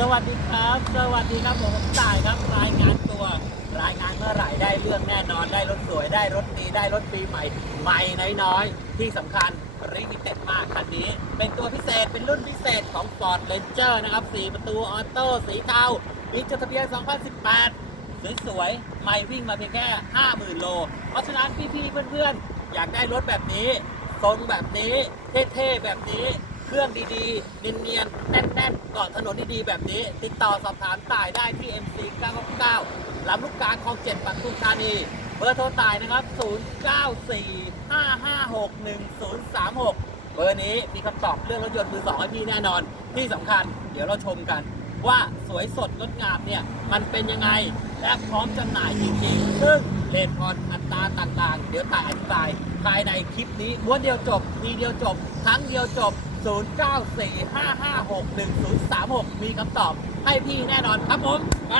สวัสดีครับ สวัสดีครับผมผมต่ายครับรายงานตัว รายงานเมื่อไหร่ได้เรื่องแน่นอนได้รถสวยได้รถดีได้รถปีใหม่ใหม่น้อยๆที่สำคัญริมิเต็ดมากคันนี้ เป็นตัวพิเศษเป็นรุ่นพิเศษของ Ford Ranger นะครับ4ประตูออโต้สีเทาอีกจดทะเบียน 2018 สวยๆไม่วิ่งมาเพียงแค่ 50,000 โล เพราะฉะนั้นพี่ๆเพื่อนๆ อยากได้รถแบบนี้ทรงแบบนี้ เท่ๆ แบบนี้ เครื่องดีๆ เนียนๆ แน่นๆเกาะถนนดีๆ แบบนี้ ติดต่อสอบถามต่ายได้ที่ MC 999ลำลูกกาคลองเจ็ดปทุมธานี เบอร์โทรต่ายนะครับ 0945561036 เบอร์นี้มีคำตอบเรื่องรถยนต์มือสองให้พี่แน่นอน ที่สำคัญ เดี๋ยวเราชมกัน ว่าสวยสดงดงามเนี่ยมันเป็นยังไง และพร้อมจำหน่ายจริงๆซึ่งเลทพอนอัตราต่างๆ เดี๋ยวตายอธิบายภายในคลิปนี้ม้วนเดียวจบทีเดียวจบ ครั้งเดียวจบ 0945561036 มีคำตอบให้พี่แน่นอนครับผม ไป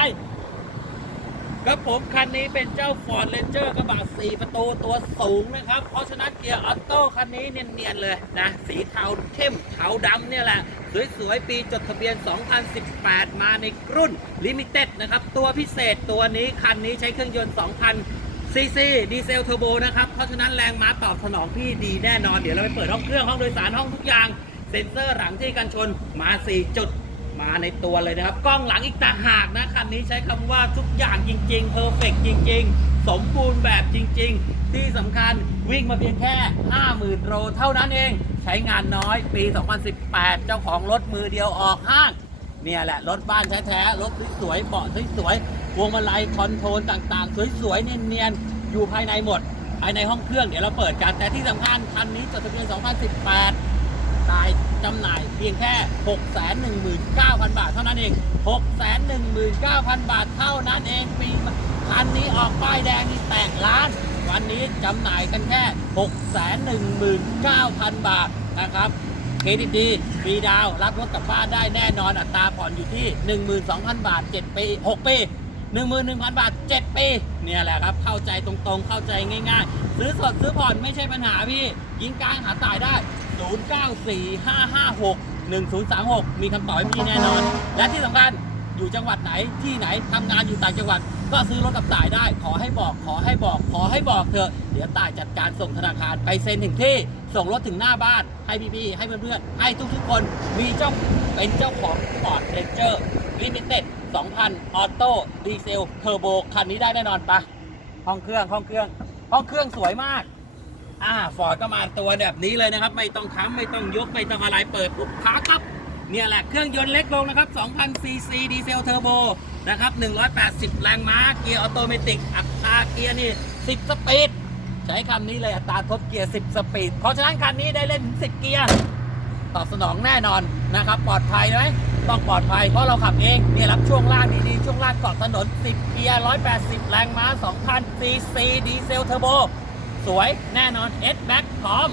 ครับผมคันนี้เป็นเจ้า Ford Ranger กระบะ4ประตูตัวสูงนะครับ เพราะฉะนั้นเกียร์ออโต้คันนี้เนียนๆเลยนะ สีเทาเข้มเทาดำเนี่ยแหละ สวยๆ ปีจดทะเบียน 2018 มาในรุ่น Limited นะครับ ตัวพิเศษตัวนี้คันนี้ใช้เครื่องยนต์ 2,000ซีซีดีเซลเทอร์โบนะครับ เพราะฉะนั้นแรงม้าตอบสนองพี่ดีแน่นอน เดี๋ยวเราไปเปิดห้องเครื่องห้องโดยสารห้องทุกอย่าง เซ็นเซอร์หลังที่กันชนมา 4 จุด มาในตัวเลยนะครับ กล้องหลังอีกต่างหากนะคันนี้ใช้คำว่าทุกอย่างจริงๆเพอร์เฟกจริง ๆ สมบูรณ์แบบจริง ๆ ที่สำคัญวิ่งมาเพียงแค่ 50,000 โลเท่านั้นเอง ใช้งานน้อยปี 2018 เจ้าของรถมือเดียวออกห้างเนี่ยแหละ รถบ้านแท้ๆรถสวยๆเบาะสวยๆพวงมาลัยคอนโทรลต่างๆ สวยๆเนียนๆอยู่ภายในหมดภายในห้องเครื่องเดี๋ยวเราเปิดกันแต่ที่สำคัญคันนี้จดทะเบียน 2018 จำหน่ายเพียงแค่ 619,000 บาทเท่านั้นเอง 619,000 บาทเท่านั้นเอง ปีคันนี้ออกป้ายแดงนี่แตกล้าน วันนี้จำหน่ายกันแค่ 619,000 บาทนะครับเครดิตดีฟรีดาวรับรถกลับบ้านได้แน่นอนอัตราผ่อนอยู่ที่ 12,000 บาท 7 ปี 6 ปี 11,000 บาท 7 ปี เนี่ยแหละครับ เข้าใจตรงๆ เข้าใจง่ายๆ ซื้อสดซื้อผ่อนไม่ใช่ปัญหาพี่ ยิงกลางหาตายได้ 0945561036 มีคำตอบให้พี่แน่นอน และที่สำคัญอยู่จังหวัดไหนที่ไหนทำงานอยู่ต่างจังหวัด ก็ซื้อรถกับต่ายได้ ขอให้บอก ขอให้บอก ขอให้บอกเถอะเดี๋ยวต่ายจัดการส่งธนาคารไปเซ็นถึงที่ ส่งรถถึงหน้าบ้าน ให้พี่ๆให้เพื่อนๆให้ทุกๆคนมีเจ้าเป็นเจ้าของ Ford Ranger Limited 2,000 ออโต้ดีเซลเทอร์โบคันนี้ได้แน่นอนปะห้องเครื่องห้องเครื่อง ห้องเครื่องสวยมาก อ่าฟอร์ดก็มาตัวแบบนี้เลยนะครับ ไม่ต้องค้ำไม่ต้องยกไม่ต้องอะไรเปิดปุ๊บขาครับเนี่ยแหละเครื่องยนต์เล็กลงนะครับ2,000ซีซีดีเซลเทอร์โบนะครับ180 แรงม้าเกียร์ออโตเมติกอัตราเกียร์นี่ 10 สปีด ใช้คำนี้เลยอัตราทดเกียร์ 10 สปีด เพราะฉะนั้นคันนี้ได้เล่นถึง10 เกียร์ตอบสนองแน่นอนนะครับ ปลอดภัยไหมต้องปลอดภัยเพราะเราขับเองเนี่ยรับช่วงล่างดีๆ ช่วงล่างเกาะถนน 10 เกียร์ 180 แรงม้า2,000ซีซีดีเซลเทอร์โบ สวยแน่นอน S Max พร้อม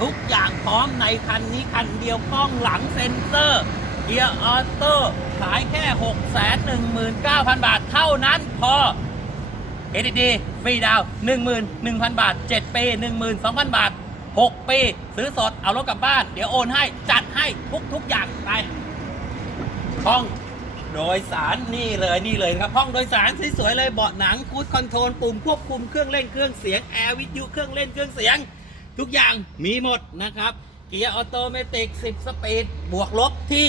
ทุกอย่างพร้อมในคันนี้คันเดียวกล้องหลังเซ็นเซอร์เกียร์ออโต้ขายแค่ 619,000 บาทเท่านั้นพอเอดีดีฟรีดาว 11,000 บาท 7 ปี 12,000 บาท 6 ปี ซื้อสดเอารถกลับบ้าน เดี๋ยวโอนให้จัดให้ทุกทุกอย่างไปห้อง โดยสารนี่เลยนี่เลยครับห้องโดยสารสวยๆเลยเบาะหนังคูดคอนโทรลปุ่มควบคุมเครื่องเล่นเครื่องเสียงแอร์วิทยุเครื่องเล่นเครื่องเสียง ทุกอย่างมีหมดนะครับ เกียร์ออโตเมติก 10 สปีดบวกลบที่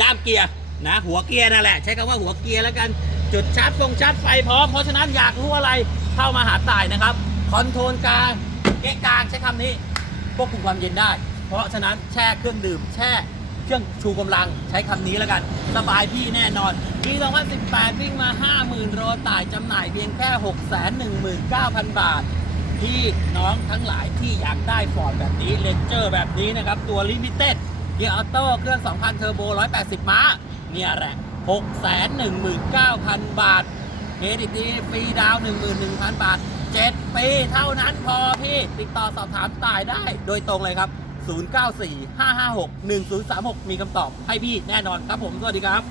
ด้ามเกียร์นะหัวเกียร์นั่นแหละ ใช้คำว่าหัวเกียร์แล้วกันจุดชาร์จฟงชาร์จไฟพร้อม เพราะฉะนั้นอยากรู้อะไรเข้ามาหาต่ายนะครับคอนโทรลกลางเก๊กกลางใช้คำนี้ควบคุมความเย็นได้ เพราะฉะนั้นแช่เครื่องดื่มแช่ เครื่องชูกำลังใช้คำนี้แล้วกัน สบายพี่แน่นอนปี2018 วิ่งมา 50,000 โลต่ายจำหน่ายเพียงแค่ 619,000 บาท ที่น้องทั้งหลายที่อยากได้ฟอร์ดแบบนี้เลนเจอร์แบบนี้นะครับ ตัวลิมิเต็ดเกียร์ออโต้เครื่อง 2,000 เทอร์โบ 180 ม้า เนี่ยแหละ 619,000 บาทเครดิตดีฟรีดาวน์11,000 บาท 7 ปีเท่านั้นพอพี่ ติดต่อสอบถามตายได้โดยตรงเลยครับ 0945561036 มีคำตอบให้พี่แน่นอนครับผม สวัสดีครับ